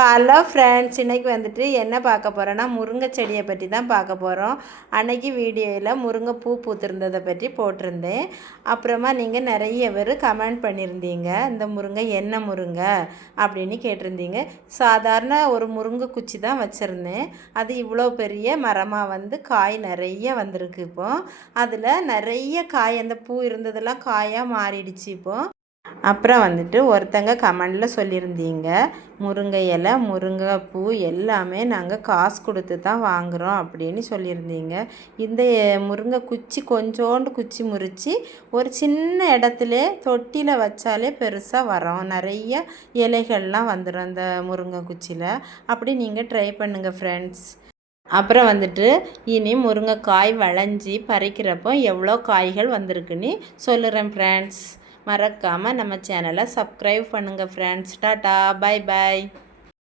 Hello friends, இன்றைக்கி வந்துட்டு என்ன பார்க்க போகிறோன்னா முருங்கை செடியை பற்றி தான் பார்க்க போகிறோம். அன்றைக்கி வீடியோவில் முருங்கை பூ பூத்திருந்ததை பற்றி போட்டிருந்தேன். அப்புறமா நீங்கள் நிறைய பேர் கமெண்ட் பண்ணியிருந்தீங்க, இந்த முருங்கை என்ன முருங்கை அப்படின்னு கேட்டிருந்தீங்க. சாதாரண ஒரு முருங்கை குச்சி தான் வச்சுருந்தேன். அது இவ்வளோ பெரிய மரமாக வந்து காய் நிறைய வந்திருக்கு. இப்போது அதில் நிறைய காய், அந்த பூ இருந்ததெல்லாம் காயாக மாறிடுச்சு இப்போது. அப்புறம் வந்துட்டு ஒருத்தங்க கமெண்டில் சொல்லியிருந்தீங்க, முருங்கை இலை முருங்கைப்பூ எல்லாமே நாங்கள் காசு கொடுத்து தான் வாங்குகிறோம் அப்படின்னு சொல்லியிருந்தீங்க. இந்த முருங்கை குச்சி கொஞ்சோண்டு குச்சி முறித்து ஒரு சின்ன இடத்துல தொட்டியில் வச்சாலே பெருசாக வரும், நிறைய இலைகள்லாம் வந்துடும் அந்த முருங்கை குச்சியில். அப்படி நீங்கள் ட்ரை பண்ணுங்கள் ஃப்ரெண்ட்ஸ். அப்புறம் வந்துட்டு இனி முருங்கைக்காய் விளைஞ்சி பறிக்கிறப்போ எவ்வளோ காய்கள் வந்திருக்குன்னு சொல்லுறேன் ஃப்ரெண்ட்ஸ். மறக்காமல் நம்ம சேனலை சப்ஸ்கிரைப் பண்ணுங்கள் ஃப்ரெண்ட்ஸ். Tata, bye bye.